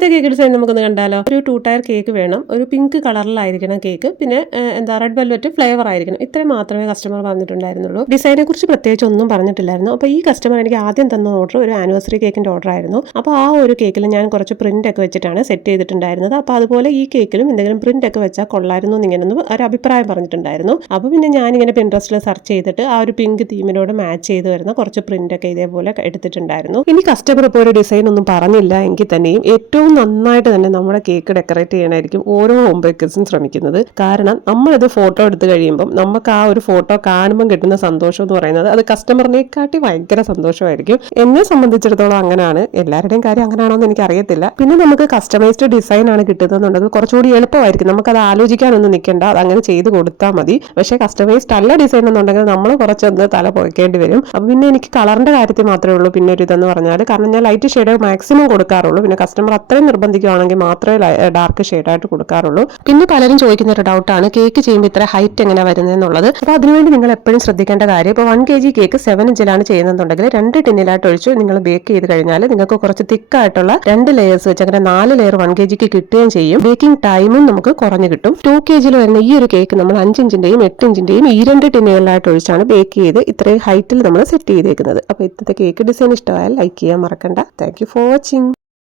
ഇന്നത്തെ cake design നമുക്കൊന്ന് കണ്ടാലോ. ഒരു 2 ടയർ കേക്ക് വേണം, ഒരു പിങ്ക് കളറിലായിരിക്കണം കേക്ക്, പിന്നെ റെഡ് വെൽവെറ്റ് ഫ്ലേവർ ആയിരിക്കണം. ഇത്രയും മാത്രമേ കസ്റ്റമർ പറഞ്ഞിട്ടുണ്ടായിരുന്നുള്ളൂ. ഡിസൈനെ കുറിച്ച് പ്രത്യേകിച്ച് ഒന്നും പറഞ്ഞിട്ടില്ലായിരുന്നു. അപ്പോൾ ഈ കസ്റ്റമർ എനിക്ക് ആദ്യം തന്ന ഓർഡർ ഒരു ആനിവേഴ്സറി കേക്കിന്റെ ഓർഡർ ആയിരുന്നു. അപ്പോൾ ആ ഒരു കേക്കിൽ ഞാൻ കുറച്ച് പ്രിന്റ് ഒക്കെ വെച്ചിട്ടാണ് സെറ്റ് ചെയ്തിട്ടുണ്ടായിരുന്നത്. അപ്പോൾ അതുപോലെ ഈ കേക്കിലും എന്തെങ്കിലും പ്രിന്റ് ഒക്കെ വെച്ചാൽ കൊള്ളായിരുന്നു എന്നിങ്ങനൊന്നും ഒരു അഭിപ്രായം പറഞ്ഞിട്ടുണ്ടായിരുന്നു. അപ്പോൾ പിന്നെ ഞാനിങ്ങനെ പിൻട്രസ്റ്റിൽ സെർച്ച് ചെയ്തിട്ട് ആ ഒരു പിങ്ക് തീമിനോട് മാച്ച് ചെയ്ത് വരുന്ന കുറച്ച് പ്രിന്റ് ഒക്കെ ഇതേപോലെ എടുത്തിട്ടുണ്ടായിരുന്നു. ഇനി കസ്റ്റമർ ഇപ്പോൾ ഒരു ഡിസൈൻ ഒന്നും പറഞ്ഞില്ല എങ്കിൽ തന്നെയും ഏറ്റവും നന്നായിട്ട് തന്നെ നമ്മുടെ കേക്ക് ഡെക്കറേറ്റ് ചെയ്യാനായിരിക്കും ഓരോ ഹോം ബേക്കേഴ്സും ശ്രമിക്കുന്നത്. കാരണം നമ്മളിത് ഫോട്ടോ എടുത്ത് കഴിയുമ്പം നമുക്ക് ആ ഒരു ഫോട്ടോ കാണുമ്പം കിട്ടുന്ന സന്തോഷം എന്ന് പറയുന്നത് അത് കസ്റ്റമറിനെക്കാട്ടി ഭയങ്കര സന്തോഷമായിരിക്കും. എന്നെ സംബന്ധിച്ചിടത്തോളം അങ്ങനെയാണ്. എല്ലാവരുടെയും കാര്യം അങ്ങനെയാണോ എന്ന് എനിക്ക് അറിയത്തില്ല. പിന്നെ നമുക്ക് കസ്റ്റമൈസ്ഡ് ഡിസൈൻ ആണ് കിട്ടുന്നതെന്നുണ്ടെങ്കിൽ കുറച്ചുകൂടി എളുപ്പമായിരിക്കും. നമുക്കത് ആലോചിക്കാനൊന്നും നിൽക്കേണ്ട, അത് അങ്ങനെ ചെയ്ത് കൊടുത്താൽ മതി. പക്ഷേ കസ്റ്റമൈസ്ഡ് അല്ല ഡിസൈൻ എന്നുണ്ടെങ്കിൽ നമ്മൾ കുറച്ചൊന്ന് തല പൊയ്ക്കേണ്ടി വരും. അപ്പം പിന്നെ എനിക്ക് കളറിന്റെ കാര്യത്തിൽ മാത്രമേ ഉള്ളൂ പിന്നെ ഒരു ഇതെന്ന് പറഞ്ഞാൽ, കാരണം ഞാൻ ലൈറ്റ് ഷെയ്ഡ് മാക്സിമം കൊടുക്കാറുള്ളൂ. പിന്നെ കസ്റ്റമർ അത്രയും നിർബന്ധിക്കുകയാണെങ്കിൽ മാത്രമേ ഡാർക്ക് ഷെയ്ഡായിട്ട് കൊടുക്കാറുള്ളൂ. പിന്നെ പലരും ചോദിക്കുന്ന ഒരു ഡൗട്ടാണ് കേക്ക് ചെയ്യുമ്പോൾ ഇത്ര ഹൈറ്റ് എങ്ങനെ വരുന്നതെന്നുള്ളത്. അപ്പോൾ അതിനുവേണ്ടി നിങ്ങൾ എപ്പോഴും ശ്രദ്ധിക്കേണ്ട കാര്യം, ഇപ്പോൾ 1 kg കേക്ക് 7 ഇഞ്ചിലാണ് ചെയ്യുന്നതെന്നുണ്ടെങ്കിൽ 2 ടിന്നിലായിട്ട് ഒഴിച്ച് നിങ്ങൾ ബേക്ക് ചെയ്ത് കഴിഞ്ഞാൽ നിങ്ങൾക്ക് കുറച്ച് തിക്കായിട്ടുള്ള 2 ലെയേഴ്സ് വെച്ച് അങ്ങനെ 4 ലെയർ 1 kg കിട്ടുകയും ചെയ്യും. ബേക്കിംഗ് ടൈമും നമുക്ക് കുറഞ്ഞു കിട്ടും. 2 kg വരുന്ന ഈ ഒരു കേക്ക് നമ്മൾ 5 ഇഞ്ചിന്റെയും 8 ഇഞ്ചിന്റെയും ഈ 2 ടിന്നുകളിലായിട്ട് ഒഴിച്ചാണ് ബേക്ക് ചെയ്ത് ഇത്രയും ഹൈറ്റിൽ നമ്മൾ സെറ്റ് ചെയ്തേക്കുന്നത്. അപ്പോൾ ഇന്നത്തെ കേക്ക് ഡിസൈൻ ഇഷ്ടമായാൽ ലൈക്ക് ചെയ്യാൻ മറക്കണ്ട. Thank you for watching.